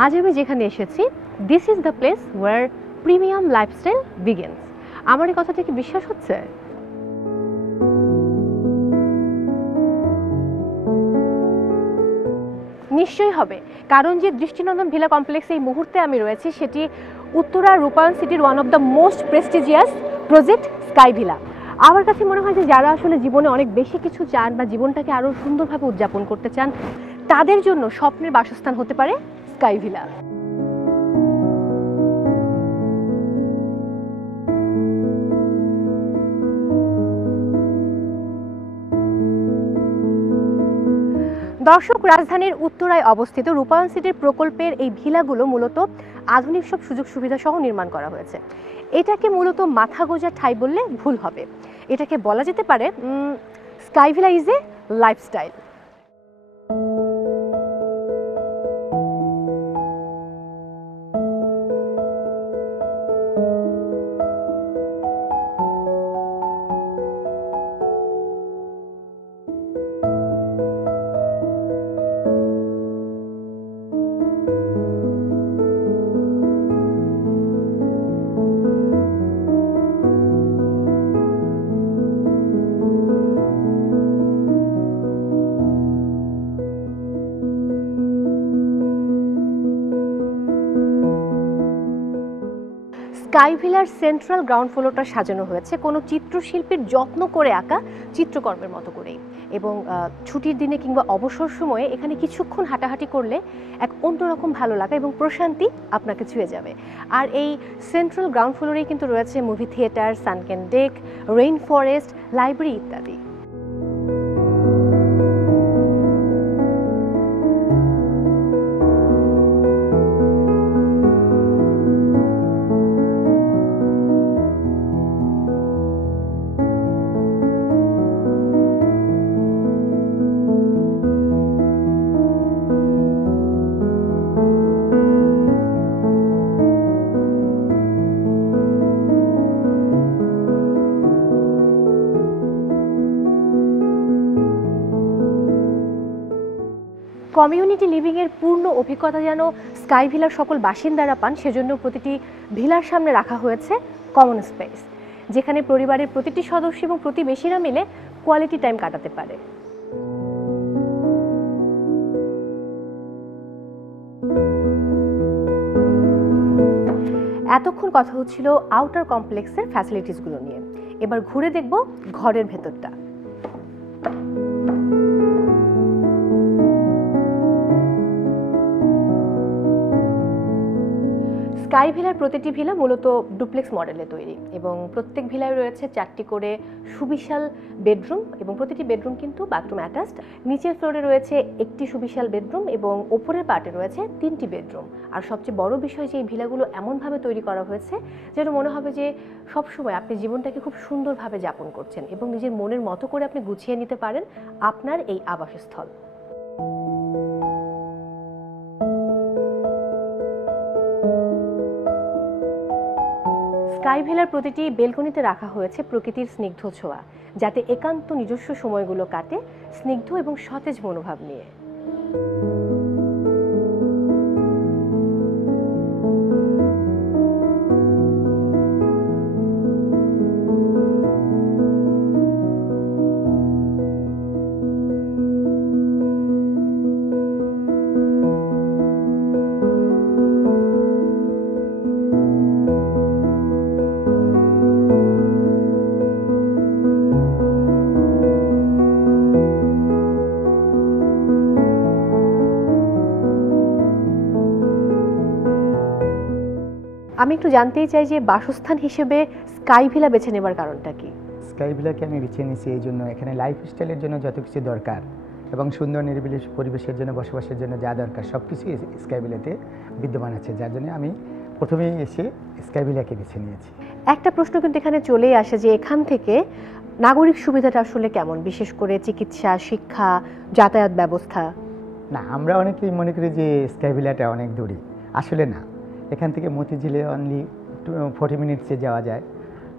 আজ আমি যেখানে এসেছি, this is the place where premium lifestyle begins. আমার এই কথাটা কি বিশ্বাস হচ্ছে? নিশ্চয়ই হবে, কারণ যে দৃষ্টিনন্দন ভিলা কমপ্লেক্সে এই মুহূর্তে আমি রয়েছি সেটি উত্তরা রূপায়ণ সিটির one of the most prestigious project sky villa. আমার কাছে মনে হয় যে যারা আসলে জীবনে অনেক বেশি কিছু চান বা জীবনটাকে আরও সুন্দরভাবে উদযাপন করতে চান, তাদের জন্য স্বপ্নের বাসস্থান হতে পারে স্কাই ভিলা। দর্শক, রাজধানীর উত্তরায় অবস্থিত রূপায়ণ সিটির প্রকল্পের এই ভিলাগুলো মূলত আধুনিক সব সুযোগ সুবিধা সহ নির্মাণ করা হয়েছে। এটাকে মূলত মাথা গোঁজা ঠাঁই বললে ভুল হবে। এটাকে বলা যেতে পারে sky villa is a lifestyle. Sky ভিলার সেন্ট্রাল গ্রাউন্ড ফ্লোরটা সাজানো হয়েছে কোনো চিত্রশিল্পীর যত্ন করে আঁকা চিত্রকর্মের মতো করেই, এবং ছুটির দিনে কিংবা অবসর সময়ে এখানে কিছুক্ষণ হাঁটাহাঁটি করলে এক অন্যরকম ভালো লাগা এবং প্রশান্তি আপনাকে ছুঁয়ে যাবে। আর এই সেন্ট্রাল গ্রাউন্ড ফ্লোরেই কিন্তু রয়েছে movie theatre, sunken deck, rain forest, library ইত্যাদি। কমিউনিটি লিভিংয়ের পূর্ণ অভিজ্ঞতা যেন স্কাই ভিলার সকল বাসিন্দারা পান, সেজন্য প্রতিটি ভিলার সামনে রাখা হয়েছে কমন স্পেস, যেখানে পরিবারের প্রতিটি সদস্য এবং প্রতিবেশীরা মিলে কোয়ালিটি টাইম কাটাতে পারে। এতক্ষণ কথা হচ্ছিল আউটার কমপ্লেক্সের ফ্যাসিলিটিসগুলো নিয়ে, এবার ঘুরে দেখব ঘরের ভেতরটা। স্কাই ভিলার প্রতিটি ভিলা মূলত ডুপ্লেক্স মডেলে তৈরি, এবং প্রত্যেক ভিলায় রয়েছে 4টি করে সুবিশাল বেডরুম, এবং প্রতিটি বেডরুম কিন্তু বাথরুম অ্যাটাচড। নিচের ফ্লোরে রয়েছে একটি সুবিশাল বেডরুম এবং ওপরের পার্টে রয়েছে 3টি বেডরুম। আর সবচেয়ে বড় বিষয় যে এই ভিলাগুলো এমনভাবে তৈরি করা হয়েছে যেন মনে হবে যে সবসময় আপনি জীবনটাকে খুব সুন্দরভাবে যাপন করছেন এবং নিজের মনের মতো করে আপনি গুছিয়ে নিতে পারেন আপনার এই আবাসস্থল। স্কাই ভিলার প্রতিটি বেলকনিতে রাখা হয়েছে প্রকৃতির স্নিগ্ধ ছোঁয়া, যাতে একান্ত নিজস্ব সময়গুলো কাটে স্নিগ্ধ এবং সতেজ মনোভাব নিয়ে। আমি একটু জানতেই চাই যে বাসস্থান হিসেবে স্কাই ভিলা বেছে নেবার কারণটা কি? স্কাই ভিলাকে আমি বেছে নিয়েছি এই জন্য, এখানে লাইফস্টাইলের জন্য যত কিছু দরকার এবং সুন্দর নিরিবিলি পরিবেশের জন্য বসবাসের জন্য যা দরকার সব কিছুই স্কাই ভিলাতে বিদ্যমান আছে, যার জন্য আমি প্রথমেই এসে স্কাই ভিলাকে বেছে নিয়েছি। একটা প্রশ্ন কিন্তু এখানে চলেই আসে যে এখান থেকে নাগরিক সুবিধাটা আসলে কেমন, বিশেষ করে চিকিৎসা, শিক্ষা, যাতায়াত ব্যবস্থা? না, আমরা অনেকেই মনে করি যে স্কাই ভিলাটা অনেক দূরে, আসলে না। এখান থেকে মতিঝিলে অনলি 40 মিনিটসে যাওয়া যায়,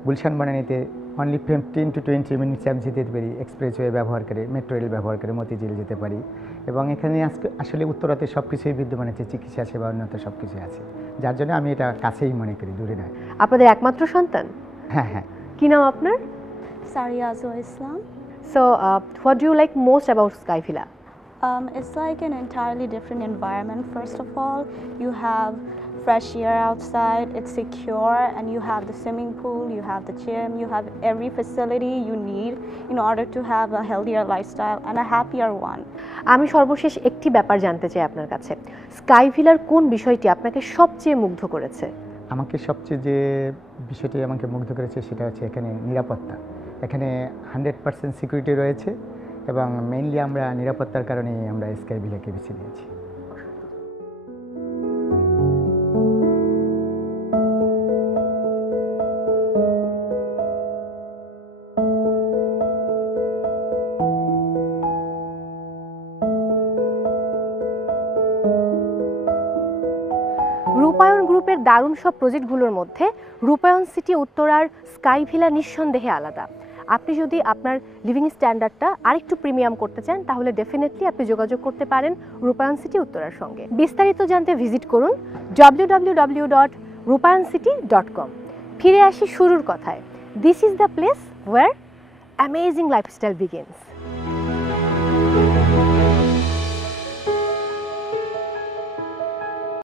গুলশান বনানীতে অনলি 15 to 20 মিনিটসে আমি যেতে পারি, এক্সপ্রেসওয়ে ব্যবহার করে, মেট্রো রেল ব্যবহার করে মতিঝিল যেতে পারি। এবং এখানে আসলে উত্তরাতে সব কিছুই বিদ্যমান আছে, চিকিৎসা সেবা উন্নত সব কিছুই আছে, যার জন্য আমি এটা কাছেই মনে করি, দূরে নয়। আপনাদের একমাত্র সন্তান? হ্যাঁ হ্যাঁ। কি নাম আপনার? Saria Azwa Islam. So what do you like most about Sky Villa? It's like an entirely different environment. First of all, you have fresh air outside, it's secure, and you have the swimming pool, you have the gym, you have every facility you need in order to have a healthier lifestyle and a happier one. আমি সর্বশেষ একটি ব্যাপার জানতে চাই আপনার কাছে, sky ভিলার কোন বিষয়টি আপনাকে সবচেয়ে মুগ্ধ করেছে? আমাকে সবচেয়ে যে বিষয়টি আমাকে মুগ্ধ করেছে সেটা হচ্ছে এখানে নিরাপত্তা। এখানে 100% সিকিউরিটি রয়েছে এবং মেইনলি আমরা নিরাপত্তার কারণেই আমরা স্কাই ভিলাকে বেছে নিয়েছি। রূপায়ণ গ্রুপের দারুণ সব প্রজেক্টগুলোর মধ্যে রূপায়ণ সিটি উত্তরার স্কাই ভিলা নিঃসন্দেহে আলাদা। আপনি যদি আপনার লিভিং স্ট্যান্ডার্ডটা আরেকটু প্রিমিয়াম করতে চান তাহলে ডেফিনেটলি আপনি যোগাযোগ করতে পারেন রূপায়ণ সিটি উত্তরার সঙ্গে। বিস্তারিত জানতে ভিজিট করুন www.rupayoncity.com। ফিরে আসি শুরুর কথায়, this is the place where amazing lifestyle begins.